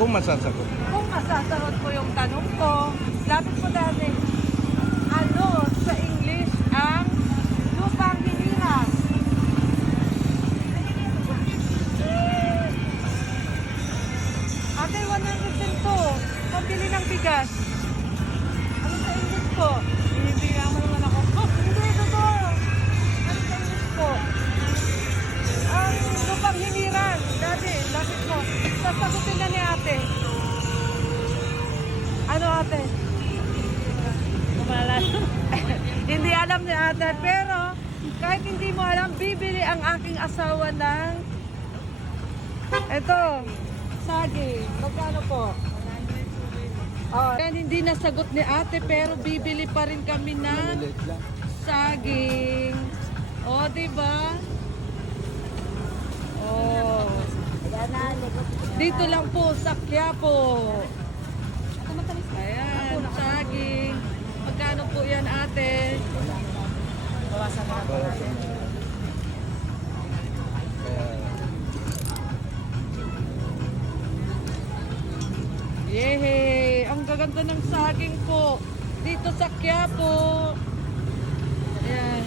Kung masasagot. Kung masasagot ko yung tanong ko, lapit po dati, ano sa English ang lupang hiniras? Ate, 102. Pambili ng bigas. Ano sa English po? Hindi naman naman ako. Oh, hindi, totoo. Ano sa English po? Ang lupang hiniran. Dati, lapit mo. Sasagutin na ni ate. Ano ate? Hindi alam ni ate, pero kahit hindi mo alam, bibili ang aking asawa ng ito, saging. Magkano po? Oh, yan hindi nasagot ni ate, pero bibili pa rin kami ng Maliliit lang. saging. Oh, diba? Oh. Dito lang po sa Quiapo. Ayan, saging. Magkano po yan, ate? Bawasan mo. Kaya, Yehey! Ang gaganda ng saging po. Dito sa Quiapo. Ayan.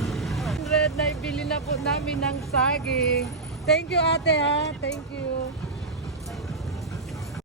100 na ibili na po namin ng saging. Thank you, ate, ha? Thank you.